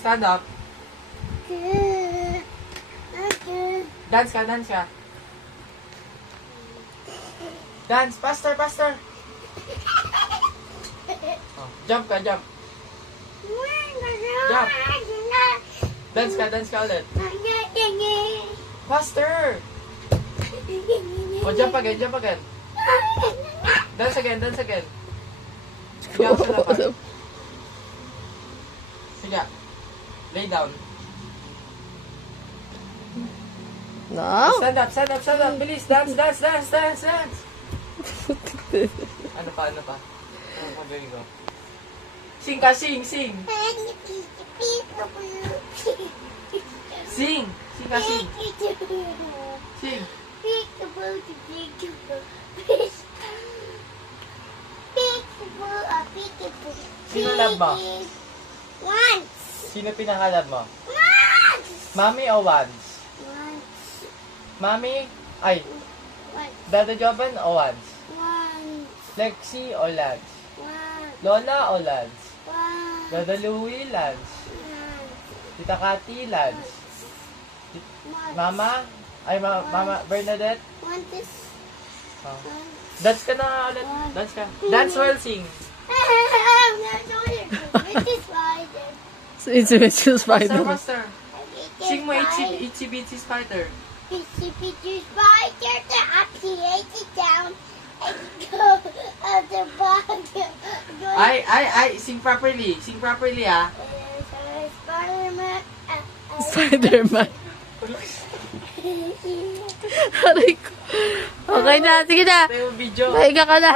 Stand up. Dance ka, dance ka. Dance, faster, faster. Oh, jump ka, jump. Jump. Dance ka ulit. Faster. Oh, jump again, jump again. Dance again, dance again. Higa sa lapat. Higa. Lay down. No. Stand up, stand up, stand up. Bilis, dance, dance, dance, dance, dance. Ano pa? Ano pa gawin ko? Sing ka, sing, sing. Sing. Sing ka, sing. Sing. Sino love mo? Sino pinaka-love mo? Mommy o Wands? Mommy? Ay, Dada Jovan o Wands? Lexi o Lance? Lola o Lance? Dada Louie, Lance? Tita Cathy, Lance? Mama? Ay, Mama Bernadette? Oh. Dance ka na nga ulit. Dance ka. Dance while sing. It's a spider. Faster, faster. Sing mo Itsy Bitsy Spider. Itsy Bitsy Spider, the upside down and go at the bottom. Ay, sing properly. Sing properly, ah. Spider-Man. Spider-Man. Aray ko. Okay na, sige na. Tayo video. Pahinga ka na.